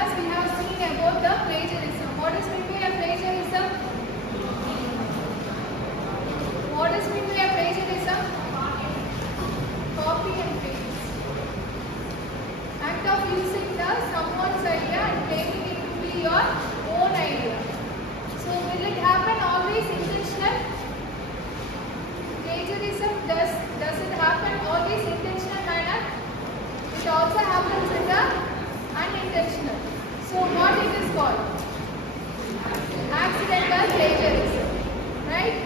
class we have seen about the plagiarism. What is meant by a plagiarism? What is meant by a plagiarism? Copy and paste. Act of using someone's idea and claiming it to be your own idea. So will it happen always intentional? Plagiarism does it happen always intentional manner? It also happens in the unintentional. So what it is called? Accidental plagiarism. Right?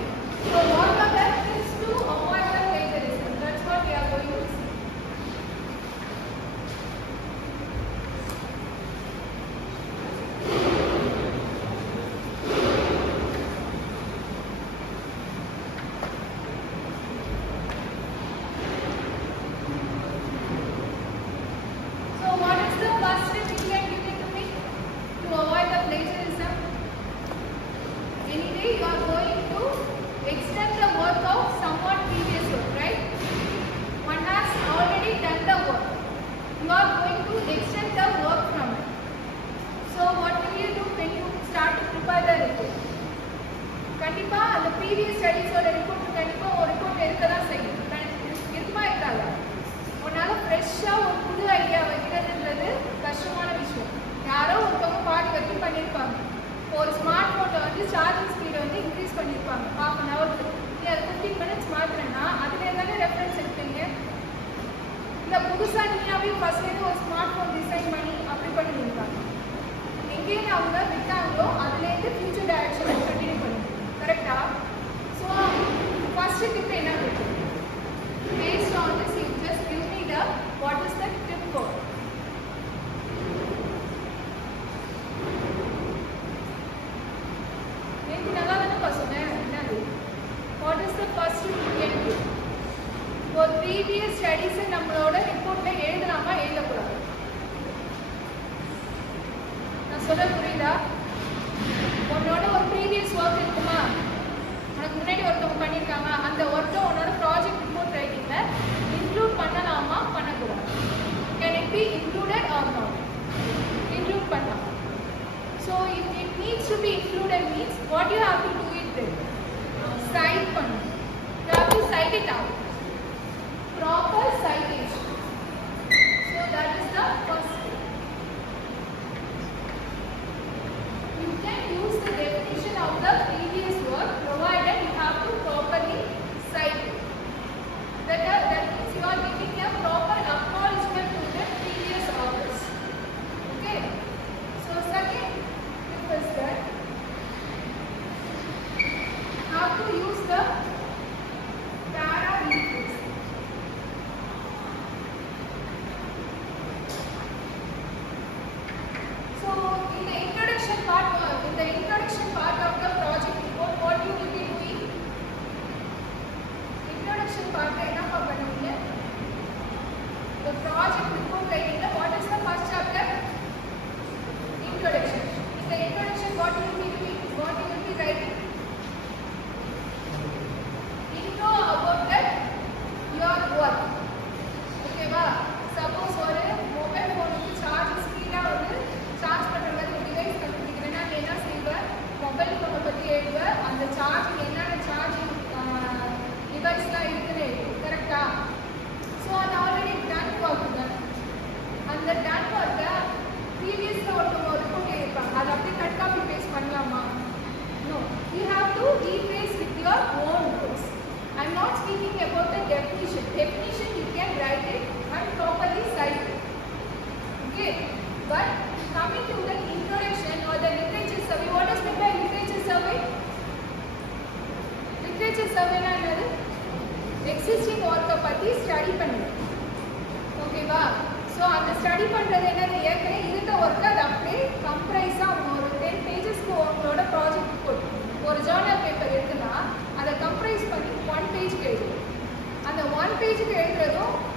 So what are the tips to avoid the plagiarism? That's what we are going to see.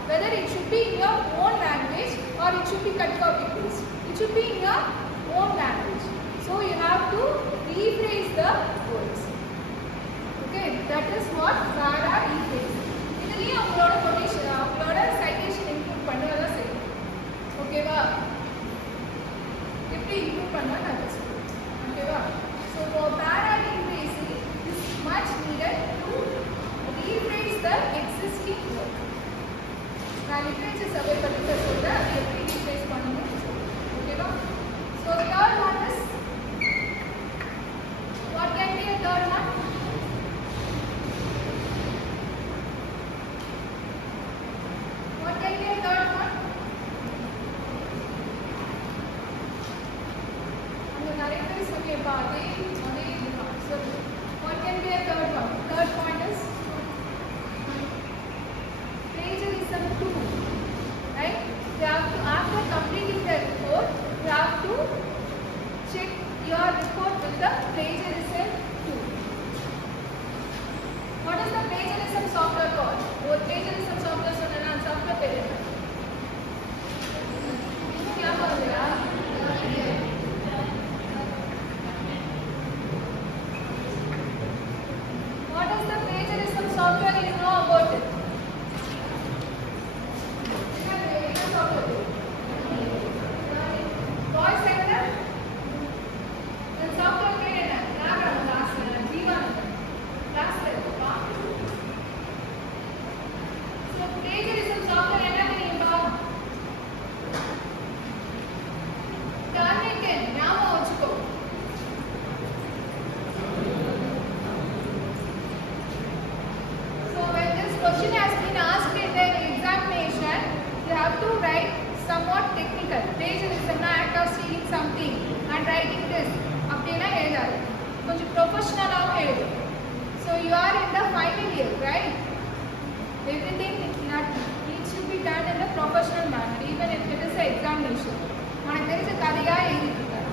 Whether it should be in your own language or it should be cut copy paste. It should be in your own language. So you have to rephrase the words. Okay, that is what VADA rephrase. இதுலயே அவங்களோட quotation அவங்களோட citation include பண்ணுவதா சரி. ஓகேவா? improve பண்ணா நல்லது. ஓகேவா? So for para-literacy is much needed to rephrase the existing work. நான் literature survey பத்தி சொல்றேன், அது எப்படி rephrase பண்ணணும். ஓகேவா? So third one is, what can be a third one? What can be a third one? அந்த நிறைய பேர் சொல்லியப்பா அதே இதுதான். So what can be a third one? Third point is plagiarism too. Right? You have to, after completing the report, you have to check your report with the plagiarism tool. What is the plagiarism software called? What plagiarism software சொன்னா software பேரு என்ன? ஞாபகம் இல்லையா? What is the plagiarism software you know about it? Voice actor? And software பேரு என்ன? ஞாபகம் கிளாஸ்ல ஜீவானந்தன் கிளாஸ்ல இருக்குப்பா. So plagiarism software என்ன தெரியுமா? Turnitin ஞாபகம் வச்சுக்கோ. So when this question has been asked in the examination, you have to write somewhat technical. Plagiarism na act of stealing something and writing this. அப்படினா எழுதாது. கொஞ்சம் ப்ரொஃபஷனலாவும் எழுது. So you are in the final year, right? Everything needs to be done in a professional manner, even if it is an examination. உனக்கு தெரிஞ்ச கதையா எழுதிருக்காரு.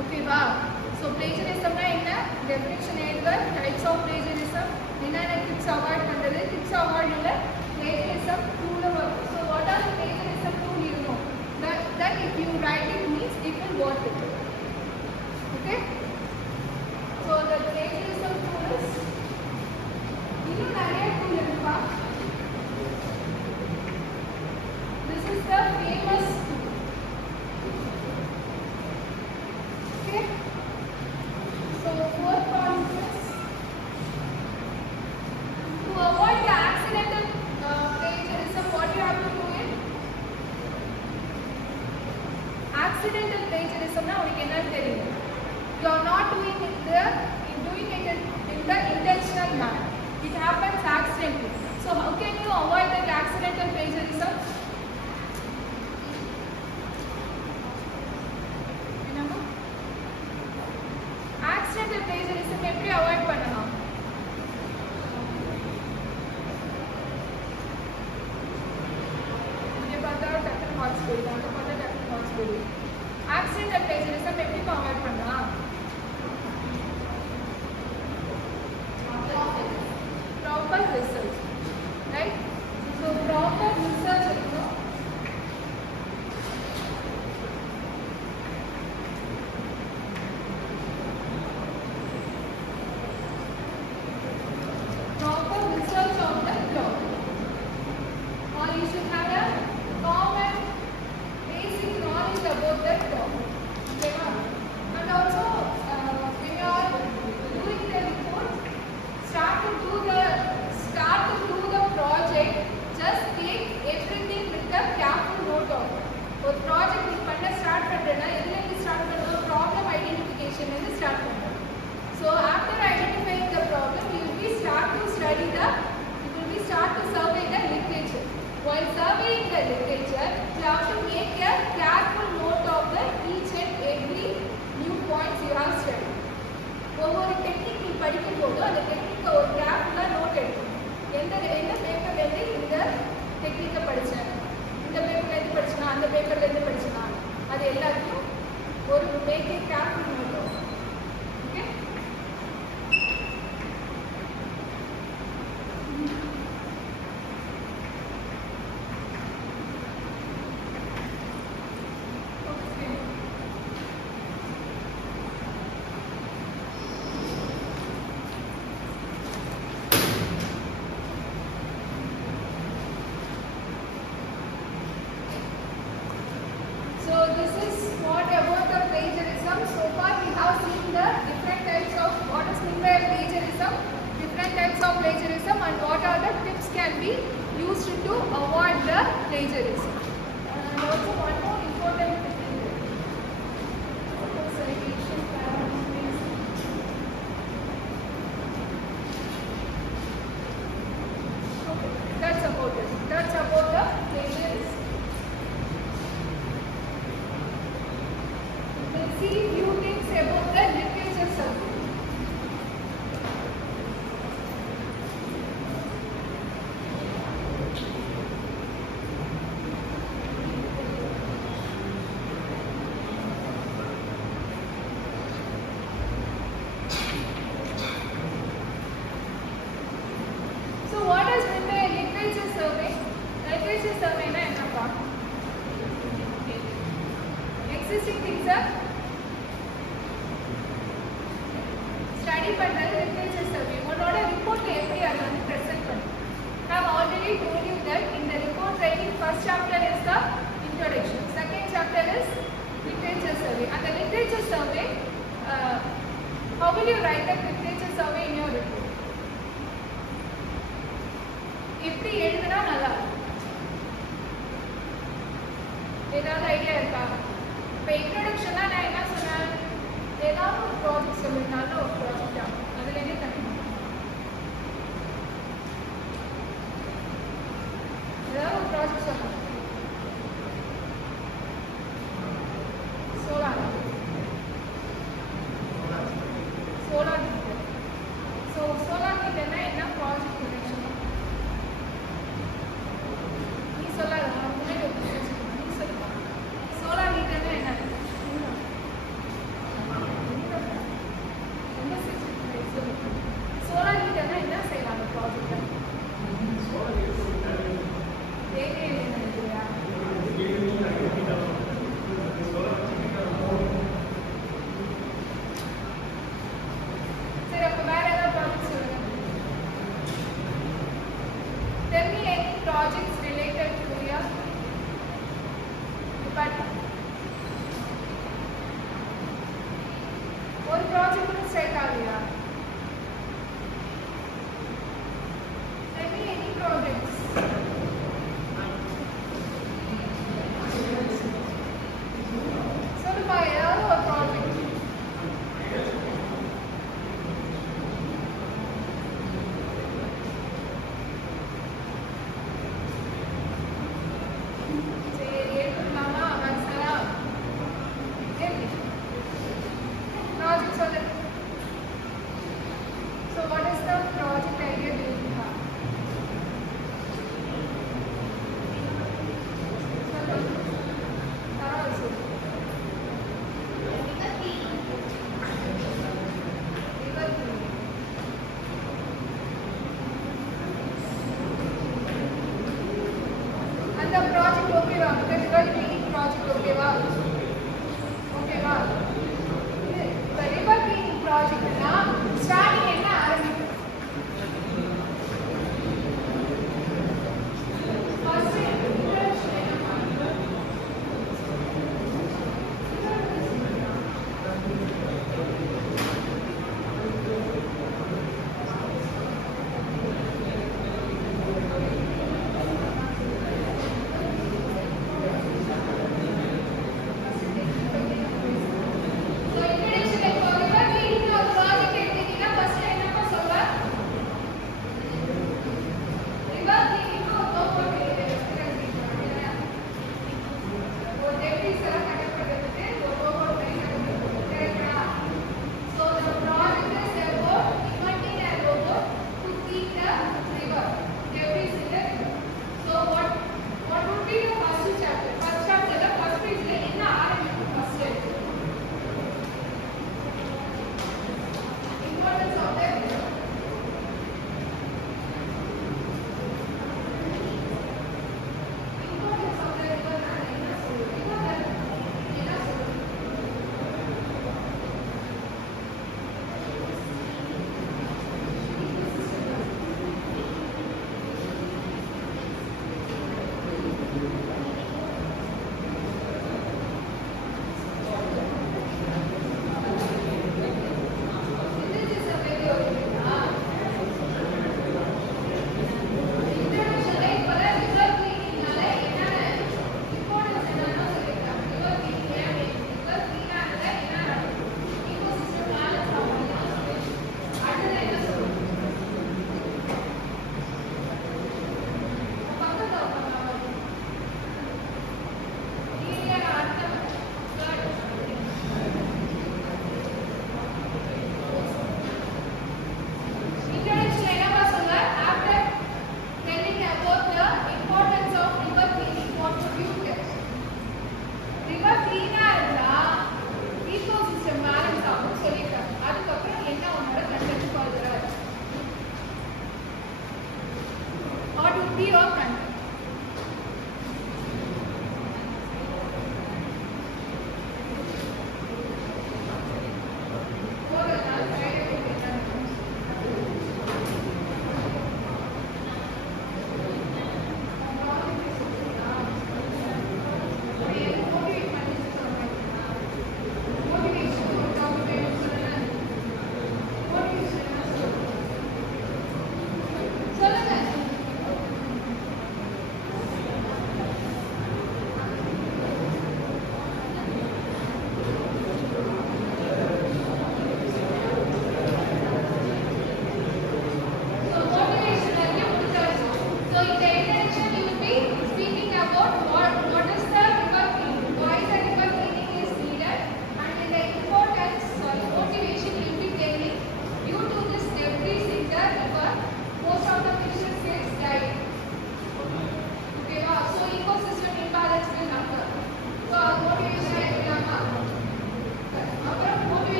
ஓகேவா? So plagiarism na என்ன? Definition எழுதுவ, types of plagiarism, என்னென்ன tips avoid பண்றது, tips avoid இல்ல, plagiarism tool work. So what are the plagiarism tool you know? That if you write it means it will work it. Okay? So the plagiarism tool is இன்னும் நிறைய tool இருக்குப்பா. This is the famous tool. Okay? So fourth point is to avoid the accidental plagiarism, what you have to do is accidental plagiarism na unakku enna theriyum. You are not doing it in the intentional manner. It happens accidentally. So how can you avoid that accidental plagiarism? என்னமா accidental plagiarism எப்படி avoid பண்ணலாம்? இங்க பார்த்தா டக்குனு மார்க்ஸ் போயிடும், அங்க பார்த்தா டக்குனு மார்க்ஸ் போயிடும். accidental plagiarism எப்படி avoid பண்ணலாம்? Proper research, right? So proper research இருக்கணும். Proper research of the topic, or you should have a common basic knowledge about that topic. Okay, and also when you are doing the report, start to do the project, just take everything with a careful note of it. ஒரு ப்ராஜெக்ட் நீ பண்ண ஸ்டார்ட் பண்றேன்னா எதுல இருந்து ஸ்டார்ட் பண்ணணும்? ப்ராப்ளம் ஐடென்டிஃபிகேஷன்ல இருந்து ஸ்டார்ட் பண்ணணும். So after identifying the problem, you will be start to survey the literature. While surveying the literature, you have to make a careful note of the each and every new points you have studied. ஒவ்வொரு டெக்னிக் நீ படிக்கும் போது அந்த டெக்னிக்கை ஒரு கேர்ஃபுல்லாக நோட் எடுக்கணும். எந்த பேப்பர்லேருந்து இந்த டெக்னிக்கை படித்தேன், இந்த பேப்பர்லேருந்து படிச்சேனா, அந்த பேப்பர்லேருந்து படிச்சேனா, அது எல்லாத்தையும் ஒரு மேக் ஏ கேர்ஃபுல் நோட் ஆகும். Okay? So this is what about the plagiarism. So far we have seen the different types of what is meant by plagiarism, different types of plagiarism, and what are the tips can be used to avoid the plagiarism. And also one more important thing. Citation parameters. Okay, that's about it. That's about the plagiarism. We'll see few things about the literature survey. So what is meant by a literature survey? Literature survey na enna existing things are study பண்ணது literature survey. உன்னோட ரிப்போர்ட்ல எப்படி அதை வந்து பிரசன்ட் பண்ணு. I have already told you that in the report writing first chapter is the introduction, second chapter is literature survey. And the literature survey, how will you write the literature survey in your report? எப்படி எழுதுனா நல்லா இருக்கும்? ஏதாவது ஐடியா இருக்கா? இப்போ இன்ட்ரோடக்ஷன்னா நான் என்ன சொன்னேன், ஏதாவது ஒரு ப்ராஜெக்ட் சொல்லுங்க, நல்ல ஒரு ப்ராஜெக்டா அதுலேருந்தே தண்ணி ஏதாவது ஒரு ப்ராஜெக்ட் சொல்லலாம். Solar solar meter. So solar மீட்டர்னா என்ன ப்ராஜெக்ட் ப்ரொடக்ஷன் நீ சொல்லாத, நான் முன்னாடி ஒரு நீ சொல்லுவா. சோலார் மீட்டர்னா என்ன? சோலார் மீட்டர்னா என்ன செய்யலாம் அந்த ப்ராஜெக்ட்? சரி, அப்போ வேற ஏதாவது ப்ராஜெக்ட் சொல்லுங்க. Tell me any projects related to your department. ஒரு ப்ராஜெக்ட் கூட ஸ்டார்ட் ஆகலையா? Tell me any projects. சொல்லுப்பா, ஏதாவது ஒரு ப்ராஜெக்ட். சரி, எடுத்துக்கலாமா? வரிசையா எப்படி ப்ராஜெக்ட் சொல்லு.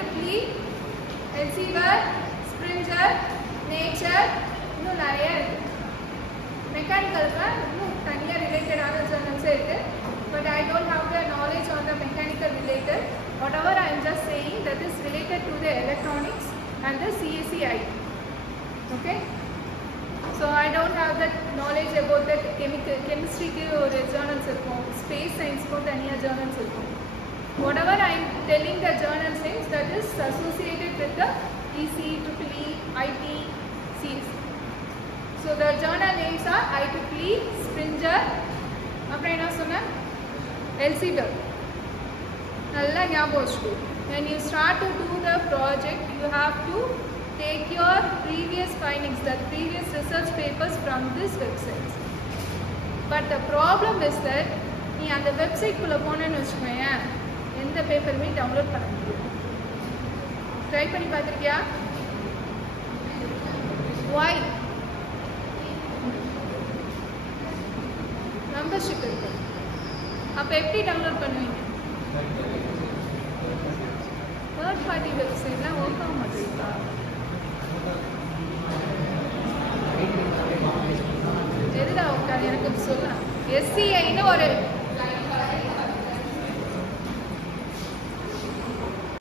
IEEE, Elsevier, Springer, Nature, இன்னும் நிறைய இருக்கு. மெக்கானிக்கலுக்கு இன்னும் தனியாக ரிலேட்டடான ஜர்னல்ஸே இருக்கு. But I don't have the knowledge on the mechanical related. Whatever I am just saying that is related to the electronics and the CSE IT. Okay? So I don't have that knowledge about that chemistry or journals இருக்கும், space science ko taniya journals இருக்கும். Whatever I am telling the journal names that is associated with the ECE, EEE, IT, CSE. So the journal names are IEEE, Springer, அப்புறம் என்ன சொன்னேன், Elsevier. நல்லா ஞாபகம் வச்சுக்கோ. When you start to do the project, you have to take your previous findings, the previous research papers from this website. But the problem is that நீ அந்த வெப்சைட் குள்ள போனேன்னு வச்சுக்கோயேன், எந்த பேப்பருமே டவுன்லோட் பண்ண முடியாது. ட்ரை பண்ணி பார்த்துருக்கியா? Why? மெம்பர்ஷிப் இருக்கு. அப்போ எப்படி டவுன்லோட் பண்ணுவீங்க? தேர்ட் பார்ட்டி வெப்சைட்லாம் ஒர்க் ஆக மாட்டேங்குதா? எதுடா உட்காந்து எனக்கு சொல்ல. SCIன்னு ஒரு